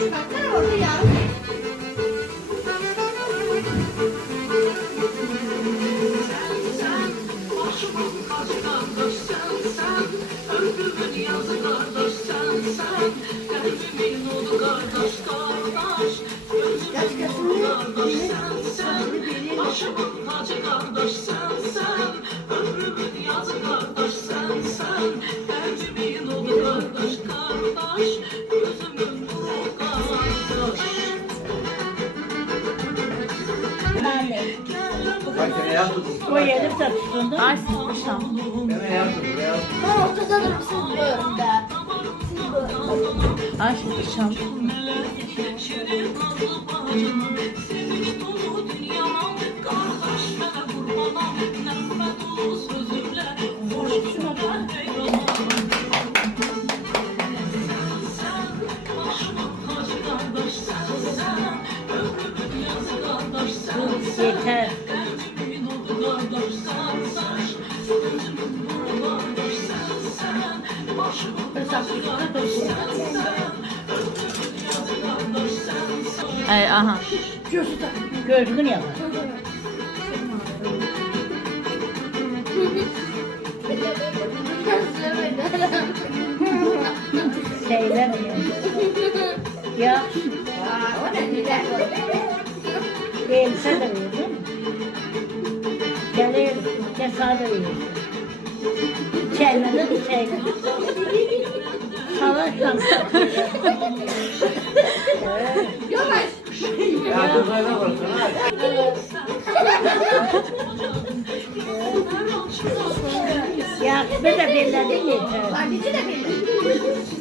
Baksana orada ya. O yerim de tutundu. Ay sıkmışam. Ben ortada durup siz bölümde. Ay sıkmışam. Yeter. Ay aha. Gözünü yapar. Seylemiyor. Ya O ne güzel. elbise de verir değil mi? Gelir, cesa da verir. Çelmede bir şey. Savaştan. Yavaş. Ya bir de belirledin yeter. Anneci de benim.